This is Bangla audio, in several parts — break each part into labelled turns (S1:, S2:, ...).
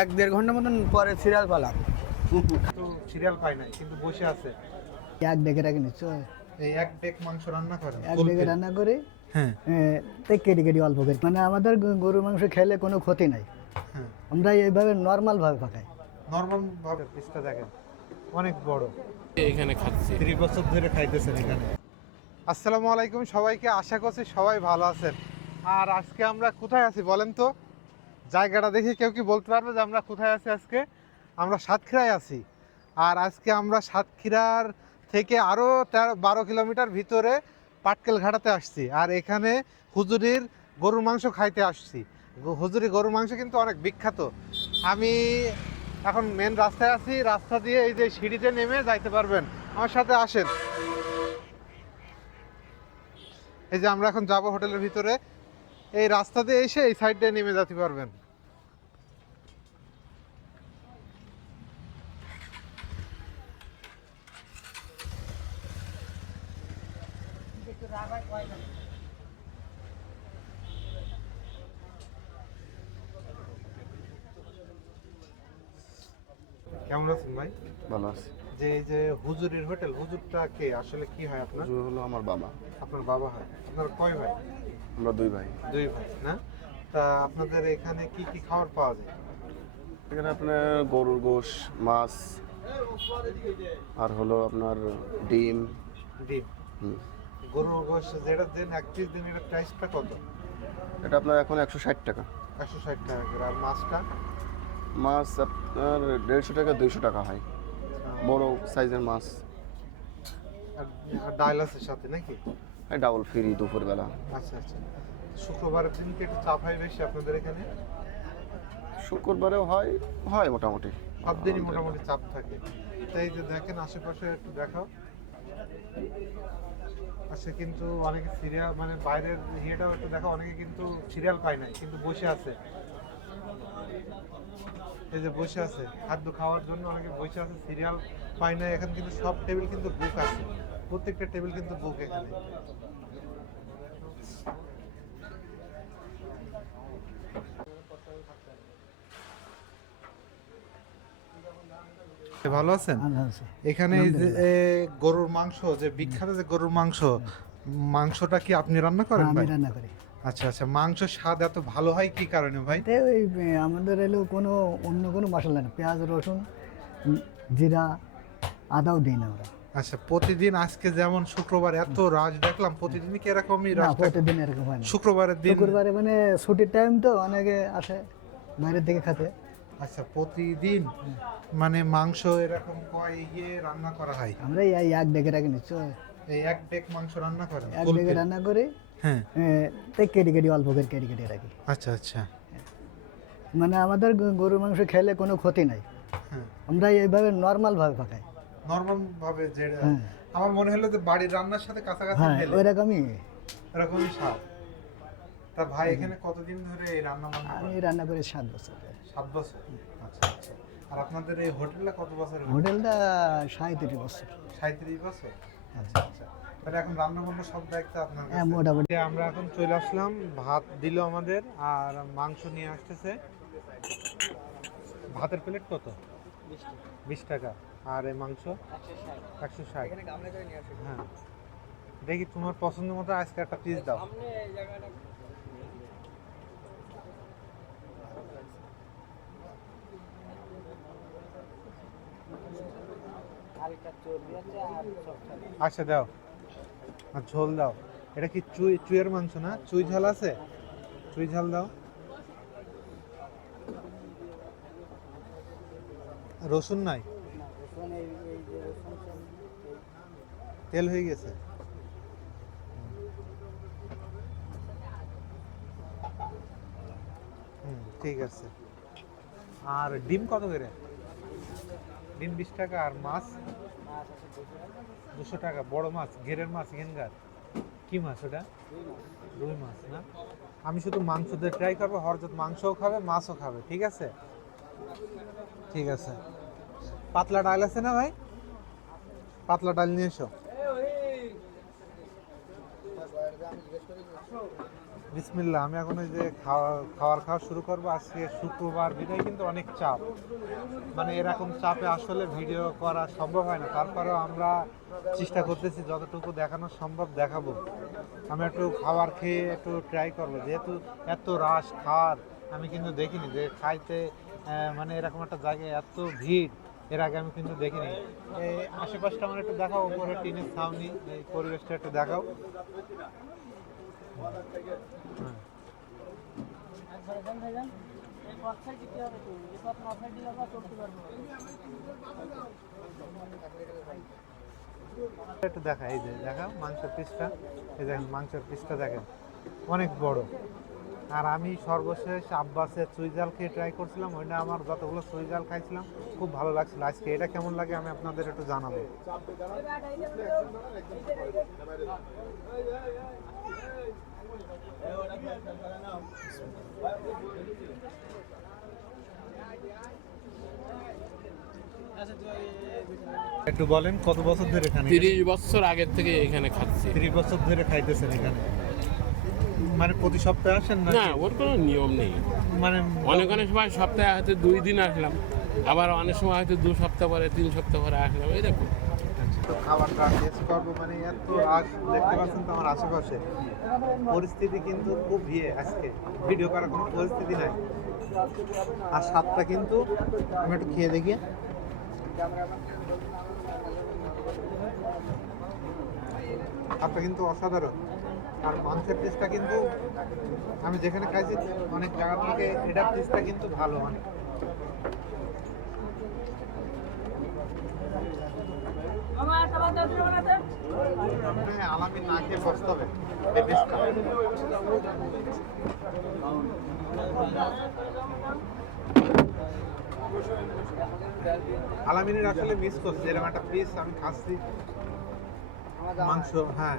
S1: এক দেড় ঘণ্টা মতন পরে সিরিয়াল পেলাম।
S2: তো সিরিয়াল পাই নাই কিন্তু বসে আছে।
S1: এক ডেকে রাখি নিচ্ছ
S2: এই এক ডেক মাংস রান্না করে।
S1: এক ডেকে রান্না করে
S2: হ্যাঁ।
S1: তাই কেটে কেটে অল্প করে। মানে আমাদের গরুর মাংস খেলে কোনো ক্ষতি নাই।
S2: হ্যাঁ।
S1: আমরা এইভাবে নর্মালভাবে পাকাই।
S2: নর্মাল ভাবে পিসটা দেখেন অনেক বড়।
S3: এখানে খাচ্ছি।
S2: ত্রিশ বছর ধরে খাইতেছেন এখানে। আসসালামু আলাইকুম সবাইকে আশা করছি সবাই ভালো আছেন। আর আজকে আমরা কোথায় আছি বলেন তো? জায়গাটা দেখে কেউ কি বলতে পারবে যে আমরা কোথায় আছি আজকে? আমরা সাতক্ষীরায় আছি। আর আজকে আমরা সাতক্ষীরার থেকে আরও তেরো, বারো কিলোমিটার ভিতরে পাটকেল ঘাটাতে আসছি। আর এখানে হুজুরির গরুর মাংস খাইতে আসছি। হুজুরি গরুর মাংস কিন্তু অনেক বিখ্যাত। আমি এখন মেন রাস্তায় আছি। রাস্তা দিয়ে এই যে সিঁড়িতে নেমে যাইতে পারবেন। আমার সাথে আসেন। এই যে আমরা এখন যাব হোটেলের ভিতরে। এই রাস্তাতে এসে এই সাইড দিয়ে নেমে যেতে পারবেন। কেমন আছেন ভাই?
S4: ভালো আছে।
S2: যে এই যে হুজুরের হোটেল হুজুরটা কে? আসলে কি হয় আপনার?
S4: হুজুর হলো আমার বাবা।
S2: আপনার বাবা হয়। আপনার কয় ভাই?
S4: আমরা দুই ভাই।
S2: দুই ভাই না? তা আপনাদের এখানে কি কি খাবার পাওয়া যায়?
S4: এখানে আপনার গরুর গোশ মাছ আর হলো আপনার ডিম।
S2: ডিম। গরুর গোশ যেটা দেন এক পিস দিন এটার প্রাইসটা কত?
S4: এটা আপনার এখন একশো ষাট টাকা।
S2: একশো ষাট টাকা আর মাছটা?
S4: মাছ আপনার দেড়শো টাকা দুইশো টাকা হয়। বড় সাইজের মাছ।
S2: ডাল আছে সাথে নাকি?
S4: এই ডাবল ফ্রি দুপুরবেলা।
S2: আচ্ছা আচ্ছা। শুক্রবারের দিন কি একটু চাপ হয় বেশি আপনাদের এখানে?
S4: শুক্রবারেও হয় হয় মোটামুটি।
S2: সব দিনই মোটামুটি চাপ থাকে। তো এই যে দেখেন আশেপাশে একটু দেখাও। আচ্ছা কিন্তু অনেকে সিরিয়াল মানে বাইরের ইয়েটাও একটু দেখো অনেকে কিন্তু সিরিয়াল পায় নাই কিন্তু বসে আছে। এই যে বসে আছে খাদ্য খাওয়ার জন্য অনেকে বসে আছে সিরিয়াল পায় না এখন কিন্তু সব টেবিল কিন্তু বুক আছে। প্রত্যেকটা টেবিল কিন্তু বুক এখানে। ভালো আছেন? এখানে গরুর মাংস যে বিখ্যাত যে গরুর মাংস মাংসটা কি আপনি রান্না করেন
S1: আমি রান্না করি।
S2: আচ্ছা আচ্ছা মাংস স্বাদ এত ভালো হয় কি কারণে ভাই?
S1: ওই আমাদের এলো কোনো অন্য কোনো মশলা না পেঁয়াজ রসুন জিরা আদাও দিই না ওরা
S2: আচ্ছা প্রতিদিন আজকে যেমন শুক্রবার এত রাজ দেখলাম প্রতিদিনই কি এরকমই রাজ
S1: প্রতিদিন এরকম হয় না।
S2: শুক্রবারের দিন
S1: শুক্রবারে মানে ছুটির টাইম তো অনেকে আসে বাইরের দিকে খেতে।
S2: আচ্ছা প্রতিদিন মানে মাংস এরকম কয় ইয়ে রান্না করা হয়?
S1: আমরা এই এক ডেকে রাখি নিচ্ছ
S2: এই এক ডেক মাংস রান্না করেন
S1: এক ডেকে রান্না করে
S2: হ্যাঁ।
S1: এ, তাই কেটে কেটে অল্প করে কেটে কেটে রাখি।
S2: আচ্ছা আচ্ছা।
S1: মানে আমাদের গরুর মাংস খেলে কোনো ক্ষতি নাই।
S2: হ্যাঁ।
S1: আমরা এইভাবে নর্মালভাবে পাকাই।
S2: নর্মাল ভাবে যে
S1: হ্যাঁ।
S2: আমার মনে হলো যে বাড়ির রান্নার সাথে কাছাকাছি
S1: হ্যাঁ
S2: মেলে।
S1: ওই রকমই
S2: এরকমই স্বাদ। তা ভাই এখানে কতদিন ধরে এই রান্না বান্না
S1: আমি রান্না করে সাত বছর।
S2: সাত বছর? আচ্ছা আচ্ছা। আর আপনাদের এই হোটেলটা কত বছর
S1: হোটেলটা সাঁত্রিশ বছর।
S2: সাঁত্রিশ বছর? আচ্ছা আচ্ছা। এখন রান্না বান্না সব দায়িত্ব আপনার
S1: হ্যাঁ মোটামুটি।
S2: আমরা এখন চলে আসলাম ভাত দিল আমাদের আর মাংস নিয়ে আসতেছে। ভাতের প্লেট কত? বিশ টাকা। আর এই মাংস? একশো ষাট। হ্যাঁ। দেখি তোমার পছন্দ মতো আজকে একটা পিস দাও। আচ্ছা দাও। আর ঝোল দাও। এটা কি চুই, চুইয়ের মাংস না? চুই ঝাল আছে? চুই ঝাল দাও। রসুন নাই? তেল হয়ে গেছে। হুম, ঠিক আছে। আর ডিম কত করে? ডিম বিশ টাকা, আর মাছ? দুশো টাকা, বড় মাছ, ঘেরের মাছ গেনগার কি মাছ ওটা? রুই মাছ, না? আমি শুধু মাংস দিয়ে ট্রাই করব, হরজত মাংসও খাবে, মাছও খাবে, ঠিক আছে? ঠিক আছে। পাতলা ডাল আছে না ভাই? পাতলা ডাল নিয়ে এসো। বিসমিল্লাহ, আমি এখন ওই যে খাওয়া খাবার খাওয়া শুরু করব। আজকে শুক্রবার, বিদায় কিন্তু অনেক চাপ। মানে এরকম চাপে আসলে ভিডিও করা সম্ভব হয় না। তারপরেও আমরা চেষ্টা করতেছি যতটুকু দেখানো সম্ভব দেখাবো। আমি একটু খাবার খেয়ে একটু ট্রাই করব। যেহেতু এত রাস খাওয়ার, আমি কিন্তু দেখিনি যে খাইতে মানে এরকম একটা জায়গায় এত ভিড়, এর আগে আমি কিন্তু দেখিনি। এই আশেপাশটা আমার একটু দেখাও, উপরে টিনের ছাউনি, এই পরিবেশটা একটু দেখাও। একটু দেখা এই যে দেখা মাংসের পিসটা। এই দেখেন মাংসের পিসটা দেখেন অনেক বড়। আর আমি সর্বশেষ আব্বাসের চুইজাল খেয়ে ট্রাই করছিলাম ওইটা আমার যতগুলো সুইজাল খাইছিলাম খুব ভালো লাগছিল। আজকে এটা কেমন লাগে আমি আপনাদের একটু জানাব। একটু বলেন কত বছর ধরে এখানে?
S3: তিরিশ বছর আগের থেকে এখানে খাচ্ছি।
S2: তিরিশ বছর ধরে খাইতেছেন এখানে? মানে প্রতি সপ্তাহে আসেন না
S3: না ওর কোনো নিয়ম নেই।
S2: মানে
S3: অনেক অনেক সময় সপ্তাহে হয়তো দুই দিন আসলাম আবার অনেক সময় হয়তো দু সপ্তাহ পরে তিন সপ্তাহ পরে আসলাম এরকম
S2: তো খাবারটা টেস্ট করব মানে এত দেখতে পাচ্ছেন তো আমার আশেপাশে। পরিস্থিতি কিন্তু খুব ইয়ে আজকে। ভিডিও করার কোনো পরিস্থিতি নাই। আর স্বাদটা কিন্তু আমি একটু খেয়ে দেখি। স্বাদটা কিন্তু অসাধারণ। আর মাংসের পিসটা কিন্তু আমি যেখানে খাইছি অনেক জায়গা থেকে এটার পিসটা কিন্তু ভালো অনেক। হ্যাঁ আলামি না খেয়ে বসতে হবে। আলামিনের আসলে মিস করছে এরকম একটা পিস আমি খাচ্ছি। মাংস হ্যাঁ।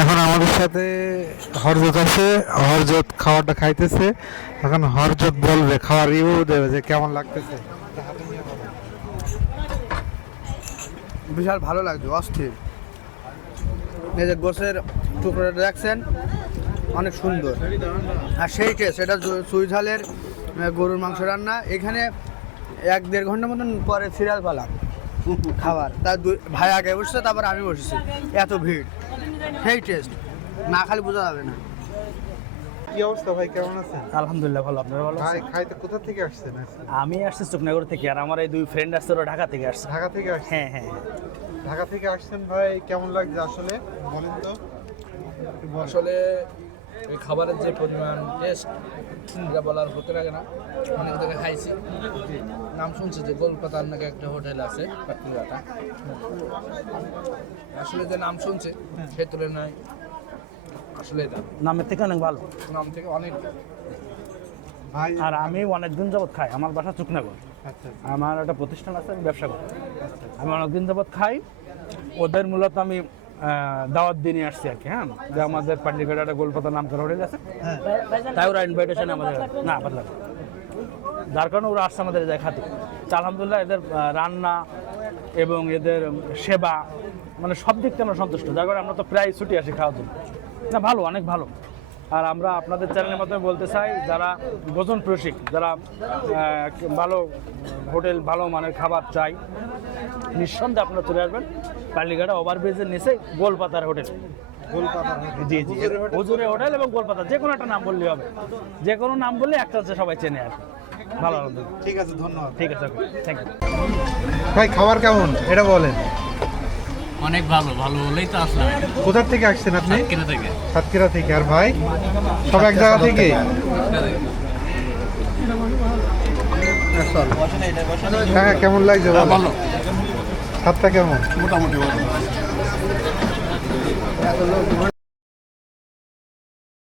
S2: এখন আমাদের সাথে হরজত আছে, হরজত খাবারটা খাইতেছে। এখন হরজত বলবে খাওয়ার রিভিউ দেবে যে কেমন লাগতেছে।
S5: বিশাল ভালো লাগছে, অস্থির। এই যে গোসের টুকরোটা দেখছেন অনেক সুন্দর। আর সেই টেস্ট এটা চুই গরুর মাংস রান্না। এখানে এক দেড় ঘণ্টা মতন পরে সিরিয়াল পালাম খাবার। তার দুই ভাই আগে বসছে তারপর আমি বসেছি। এত ভিড়। সেই টেস্ট না খালি বোঝা যাবে না।
S2: কি অবস্থা ভাই কেমন আছেন?
S6: আলহামদুলিল্লাহ ভালো। আপনারা ভালো
S2: ভাই? খাইতে কোথা থেকে আসছেন
S6: আমি আসছি চুকনগর থেকে আর আমার এই দুই ফ্রেন্ড আসছে ওরা ঢাকা থেকে আসছে।
S2: ঢাকা থেকে আসছেন?
S6: হ্যাঁ হ্যাঁ।
S2: ঢাকা থেকে আসছেন ভাই কেমন লাগছে আসলে? বলেন তো।
S7: আসলে এই খাবারের যে পরিমাণ টেস্ট এটা বলার হতে লাগে না। অনেক জায়গায় খাইছি। নাম শুনছি যে কলকাতার নাকি একটা হোটেল আছে আসলে যে নাম শুনছে সে তুলনায় আসলে এটা।
S6: নামের থেকে অনেক ভালো।
S7: নাম থেকে অনেক
S6: আর আমি অনেকদিন যাবৎ খাই আমার বাসা চুকনাগর।
S2: আচ্ছা
S6: আমার একটা প্রতিষ্ঠান আছে আমি ব্যবসা করি। আমি অনেকদিন যাবত খাই ওদের মূলত আমি দাওয়াত দিয়ে নিয়ে আসছি আর কি হ্যাঁ? যে আমাদের পান্ডিঘাটে একটা গোলপাতা নাম করা হোটেল আছে তাই ওরা ইনভাইটেশন আমাদের না না। যার কারণে ওরা আসছে আমাদের যায় খাতে। আলহামদুলিল্লাহ এদের রান্না এবং এদের সেবা মানে সব দিক থেকে আমরা সন্তুষ্ট। যার কারণে আমরা তো প্রায় ছুটি আসি খাওয়ার জন্য। না ভালো অনেক ভালো। আর আমরা আপনাদের চ্যানেলের মাধ্যমে বলতে চাই যারা ভোজন প্রসিক যারা ভালো হোটেল ভালো মানের খাবার চাই নিঃসন্দেহে আপনারা চলে আসবেন কালীঘাটা ওভারব্রিজের নিচে গোলপাতার হোটেল।
S2: গোলপাতা
S6: জি জি হুজুরে হোটেল। এবং গোলপাতা যে কোনো একটা নাম বললেই হবে। যে কোনো নাম বললে একটা হচ্ছে সবাই চেনে আর ভালো
S2: ঠিক আছে ধন্যবাদ।
S6: ঠিক আছে থ্যাংক ইউ
S2: ভাই খাবার কেমন? এটা বলেন।
S3: অনেক ভালো ভালো বলেই তো আসলাম।
S2: কোথা থেকে আসছেন আপনি?
S3: সাতক্ষীরা থেকে।
S2: সাতক্ষীরা থেকে। আর ভাই? সব এক জায়গা থেকে? হ্যাঁ কেমন লাগছে ভালো। সাতটা কেমন?
S3: মোটামুটি ভালো।